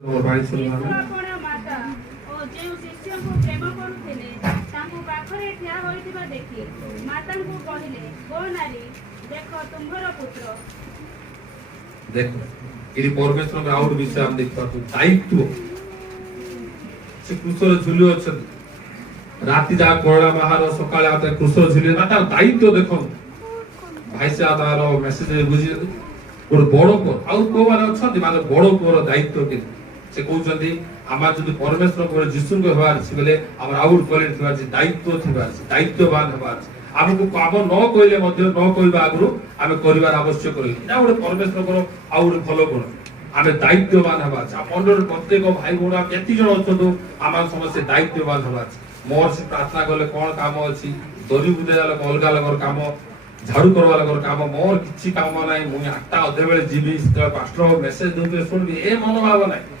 ଆପଣ ମାତା ଓ ଯେଉଁ ଶିଷ୍ୟଙ୍କୁ ପ୍ରେମ କରୁଥିଲେ ତାଙ୍କୁ ପାଖରେ ଠିଆ ହୋଇଥିବା ଦେଖି ମାତାଙ୍କୁ କହିଲେ, ଓ ନାରୀ, ଦେଖ ତୁମ୍ଭର ପୁତ୍ର। देखो ये परमेश्वर का आउट विषय हम देख पाते दायित्व से क्रूसर झुली अछत राति जा कोड़ा बाहर सकाळे आते क्रूसर झुली ना तार दायित्व देखो भाई से आधार मेसेज बुझी और बड़ो को आउ को माने अछत माने बड़ो को दायित्व के से कहउछंती आमा जदि परमेश्वर को जिसु को हवार से बोले हमर आउट क्वालिटी थिबार से दायित्ववान हवार हमको काम न कहले मध्य न कहबा आगु आमे करिवार आवश्यक रही ना गोटे परमेश्वर को आउ फॉलो गुण आमे दायित्ववान हवा मंडल प्रत्येक भाई भौणा केति जण अछतो आमा समस्त दायित्ववान हवा मोर से प्रार्थना करले कोन काम अछि दरी बुदेला अलगा अलग काम झाड़ू करवा लगर काम मोर किछि काम नाही मु 8टा अधे बेले जीवी पास्टर मेसेज दोते सुनबी ए मनोभाव नाही